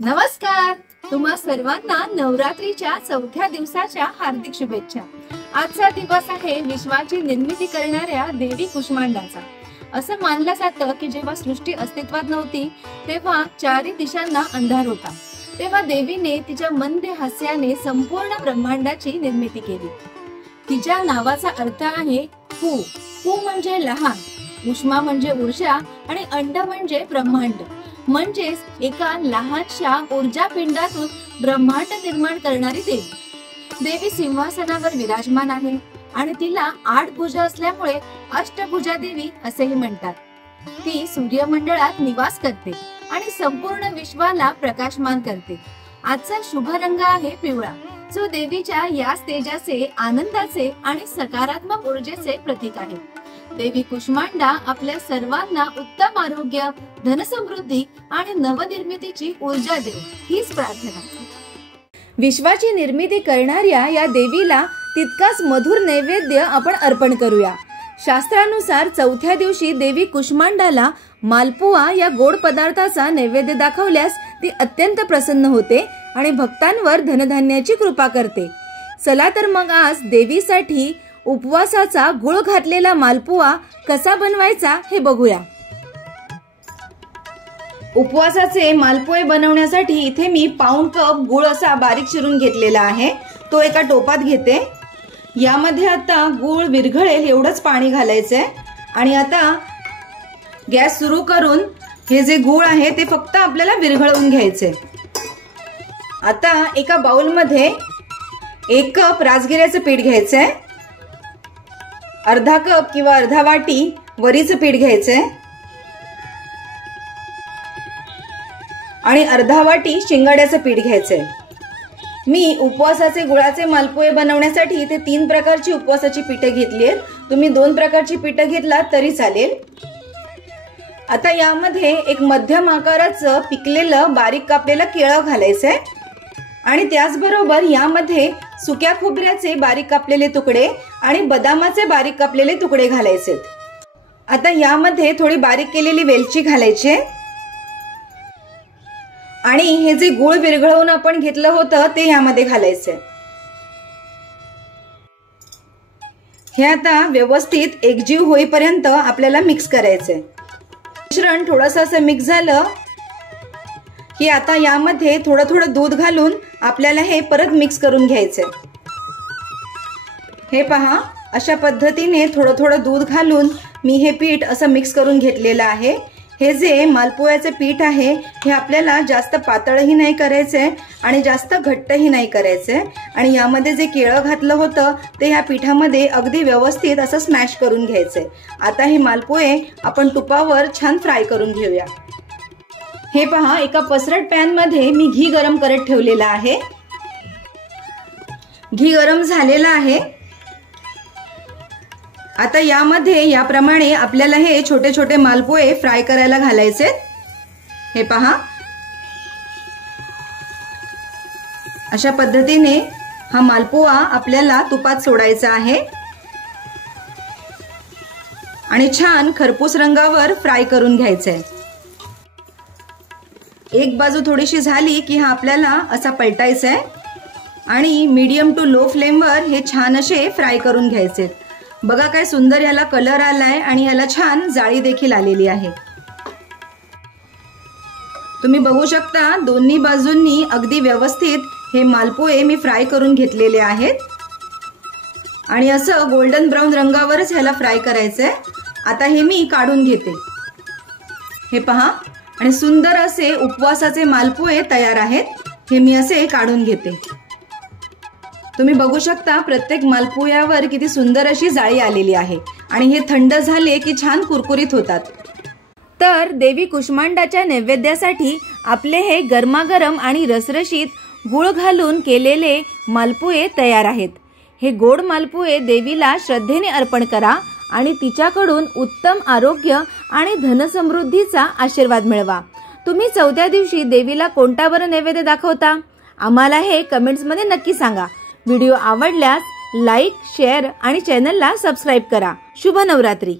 नमस्कार, तुम्हा सर्वांना नवरात्रीच्या चौथ्या दिवसाच्या हार्दिक शुभेच्छा। आजचा दिवस आहे विश्वाची निर्मिती करणाऱ्या देवी कुष्मांडाचा। असं मानलं जातं की जेव्हा सृष्टी अस्तित्वात नव्हती तेव्हा चारी दिशांना अंधार होता, तेव्हा देवीने तिच्या मंद हास्याने संपूर्ण ब्रह्मांडाची निर्मिती केली। तिच्या नावाचा अर्थ आहे कु। कु म्हणजे लहान, उष्मा म्हणजे ऊर्जा आणि अंड म्हणजे ब्रह्मांड। म्हणजेच एका लहानशा ऊर्जा पिंडातून ब्रह्मांड निर्माण करणारी देवी। देवी सिंहासनावर विराजमान आहे आणि तिला 8 भुजा असल्यामुळे अष्टभुजा देवी असेही म्हणतात। ती सूर्यमंडळात निवास करते आणि संपूर्ण विश्वाला प्रकाशमान करते। आजचा शुभ रंग आहे पिवळा, जो देवीच्या या तेजाचे, आनंदाचे आणि सकारात्मक ऊर्जेचे प्रतीक आहे। देवी कुष्मांडा आपल्या सर्वांना उत्तम आरोग्य, धनसमृद्धी आणि नवनिर्मितीची ऊर्जा देव, हीच प्रार्थना। विश्वाची निर्मिती करणाऱ्या या देवीला तितकाच मधुर नैवेद्य आपण अर्पण करूया। शास्त्रानुसार चौथ्या दिवशी देवी कुष्मांडाला मालपुआ या गोड पदार्थाचा नैवेद्य दाखवल्यास ती अत्यंत प्रसन्न होते आणि भक्तांवर धनधान्याची कृपा करते। चला तर मग आज देवीसाठी उपवासाचा गुळ घातलेला मालपुआ कसा बनवायचा हे बघूया। उपवासाचे मालपुए बनवण्यासाठी इथे मी पाऊण कप गुळ असा बारीक चिरून घेतलेला आहे, तो एका टोपात घेते। यामध्ये आता गुळ विरघळेल एवढंच पाणी घालायचंय आणि आता गॅस सुरू करून हे जे गुळ आहे ते फक्त आपल्याला विरघळवून घ्यायचे। आता एका बाउल मध्ये 1 कप राजगिऱ्याचं पीठ घ्यायचंय, अर्धा कप किंवा अर्धा वाटी वरीचं पीठ घ्यायचंय आणि अर्धा वाटी शिंगाड्याचं पीठ घ्यायचंय। मी उपवासाचे गुळाचे मालपुए बनवण्यासाठी इथे 3 प्रकारची उपवासाची पीठे घेतली आहेत। तुम्ही 2 प्रकारची पीठे घेतलात तरी चालेल। आता यामध्ये एक मध्यम आकाराचं पिकलेलं बारीक कापलेलं केळं घालायचंय आणि त्याचबरोबर यामध्ये सुक्या खोबऱ्याचे बारीक कापलेले तुकडे आणि बदामाचे बारीक कापलेले तुकडे घालायचे। आता यामध्ये थोडी बारीक केलेली वेलची घालायची आणि हे जे गुळ विरघळवून आपण घेतलं होतं ते यामध्ये घालायचंय। हे आता व्यवस्थित एकजीव होईपर्यंत आपल्याला मिक्स करायचंय। मिश्रण थोडंसं असं मिक्स झालं की आता यामध्ये थोडं थोडं दूध घालून आपल्याला हे परत मिक्स करून घ्यायचंय। हे पहा, अशा पद्धतीने थोडं थोडं दूध घालून मी हे पीठ असं मिक्स करून घेतलेलं आहे। हे जे मालपुआचे पीठ आहे हे आपल्याला जास्त पातळही नाही करायचंय आणि जास्त घट्टही नाही करायचंय आणि यामध्ये जे केळं घातलं होतं ते ह्या पिठामध्ये अगदी व्यवस्थित असं स्मॅश करून घ्यायचंय। आता हे मालपुए आपण तुपावर छान फ्राय करून घेऊया। हे पहा, एका पसरट पॅन मध्ये मी घी गरम करत ठेवलेला आहे। घी गरम झालेला आहे। आता यामध्ये याप्रमाणे आपल्याला हे छोटे छोटे मालपुए फ्राय करायला घालायचे। हे पहा, अशा पद्धतीने हा मालपुआ आपल्याला तुपात सोडायचा आहे आणि छान खरपूस रंगावर फ्राय करून घ्यायचंय। एक बाजू थोडीशी झाली की हा आपल्याला असा पलटायचा आहे आणि मीडियम टू लो फ्लेमवर हे छान असे फ्राय करून घ्यायचे। बघा काय सुंदर याला कलर आलाय आणि याला छान जाळी देखील आलेली आहे। तुम्ही बघू शकता दोन्ही बाजूंनी अगदी व्यवस्थित हे मालपुए मी फ्राय करून घेतलेले आहेत आणि असं गोल्डन ब्राऊन रंगावरच ह्याला फ्राय करायचंय। आता हे मी काढून घेते। हे पहा, आणि सुंदर असे उपवासाचे मालपुए तयार आहेत। हे मी असे काढून घेते। तुम्ही बघू शकता प्रत्येक मालपुयावर किती सुंदर अशी जाळी आलेली आहे आणि हे थंड झाले की छान कुरकुरीत होतात। तर देवी कुष्मांडाच्या नैवेद्यासाठी आपले हे गरमागरम आणि रसरशीत गुळ घालून केलेले मालपुए तयार आहेत। हे गोड मालपुए देवीला श्रद्धेने अर्पण करा आणि तिच्याकडून उत्तम आरोग्य आणि धनसमृद्धीचा आशीर्वाद मिळवा। तुम्ही चौथ्या दिवशी देवीला कोणता बरं नैवेद्य दाखवता? आम्हाला हे कमेंट्समध्ये नक्की सांगा। व्हिडिओ आवडल्यास लाईक, शेअर आणि चॅनलला सबस्क्राईब करा। शुभ नवरात्री।